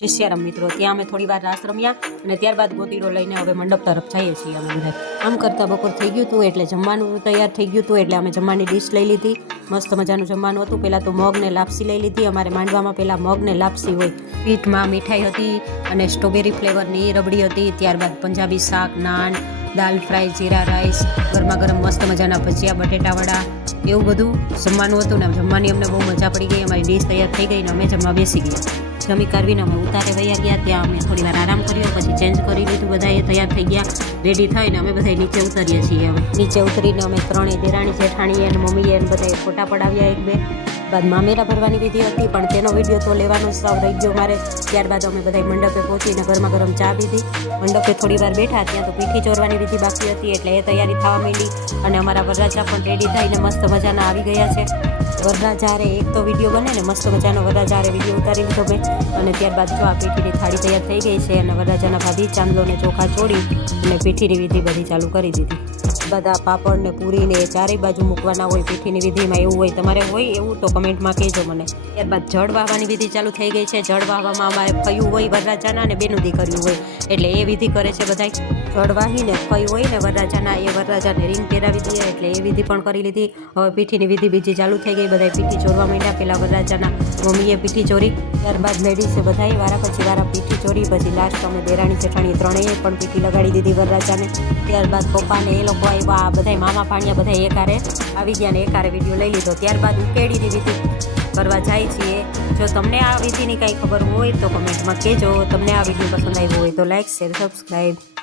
જય મિત્રો, ત્યાં અમે થોડી વાર રાસ રમ્યા અને ત્યારબાદ ગોતીડો લઈને હવે મંડપ તરફ જઈએ છીએ અમે બધા. આમ કરતાં બપોર થઈ ગયું હતું એટલે જમવાનું તૈયાર થઈ ગયું હતું એટલે અમે જમવાની ડીશ લઈ લીધી. મસ્ત મજાનું જમવાનું હતું. પહેલાં તો મગને લાપસી લઈ લીધી. અમારે માંડવામાં પહેલાં મગને લાપસી હોય. પીઠમાં મીઠાઈ હતી અને સ્ટ્રોબેરી ફ્લેવરની રબડી હતી. ત્યારબાદ પંજાબી શાક, નાન, દાલ ફ્રાય, જીરા રાઈસ, ગરમા ગરમ મસ્ત મજાના ભજીયા બટેટાવડા એવું બધું જમવાનું હતું ને જમવાની અમને બહુ મજા પડી ગઈ. અમારી ડીશ તૈયાર થઈ ગઈ ને અમે જમવા બેસી ગયા. જમી કરવીને અમે ઉતારે વયા ગયા. ત્યાં અમે થોડી વાર આરામ કર્યો, પછી ચેન્જ કરી લીધું બધાએ, તૈયાર થઈ ગયા રેડી થઈને અમે બધા નીચે ઉતરીએ છીએ હવે. નીચે ઉતરીને અમે ત્રણેય દેરાણી જેઠાણીએ અને મમ્મીએ અને બધાએ ફોટા પડાવ્યા એક બે. બાદ મામેરા ભરવાની વિધિ હતી, પણ તેનો વીડિયો તો લેવાનો જ રહી ગયો મારે. ત્યારબાદ અમે બધા મંડપે પહોંચીને ગરમા ગરમ ચા પીધી. મંડપે થોડી વાર બેઠા ત્યાં તો પીઠી ચોરવાની વિધિ બાકી હતી, એટલે એ તૈયારી થવા માંડી. અને અમારા વરરાજા પણ રેડી થઈને મસ્ત મજાના આવી ગયા છે. વરરાજારે એક તો વીડિયો બને ને મસ્ત મજાનો વરરાજારે વીડિયો ઉતારી લીધો મેં અને ત્યારબાદ જો આ પીઠીની થાળી તૈયાર થઈ ગઈ છે અને વરરાજાના ભાભી ચાંદલોને ચોખા છોડી અને પીઠીની વિધિ બધી ચાલુ કરી દીધી. બધા પાપડ ને પૂરી ચારેય બાજુ મૂકવાના હોય પીઠીની વિધિમાં એવું હોય, તમારે હોય એવું તો કમેન્ટમાં કહેજો મને. ત્યારબાદ જળ વાહવાની વિધિ ચાલુ થઈ ગઈ છે. જળ વાહવામાં અમારે ફયું હોય, વરરાજાના અને બેનું કર્યું હોય. એટલે એ વિધિ કરે છે બધાય. જળ વાહીને ફયું હોય ને વરરાજાના, એ વરરાજાને રિંગ પહેરાવી દઈએ એટલે એ વિધિ પણ કરી લીધી. હવે પીઠીની વિધિ બીજી ચાલુ થઈ ગઈ. બધાય પીઠી ચોરવા માંડ્યા. પેલા વરરાજાના મમ્મીએ પીઠી ચોરી. ત્યારબાદ લેડીઝે બધાય વારા પછી વારા પીઠી ચોરી. પછી લાસ્ટ અમે દેરાણી જેઠાણી ત્રણેય પણ પીઠી લગાડી દીધી વરરાજાને. ત્યારબાદ પપ્પાને એ લોકો આવ્યા. આ બધાય મામા પાણીયા બધા એકારે આવી ગયા ને એકારે વીડિયો લઈ લીધો. ત્યારબાદ ઉકેળીની વિધિ. કરવા જાય છીએ. જો તમને આ વિધિની કાંઈ ખબર હોય તો કમેન્ટમાં કહેજો. તમને આ વીડિયો પસંદ આવ્યો હોય તો લાઈક શેર સબસ્ક્રાઈબ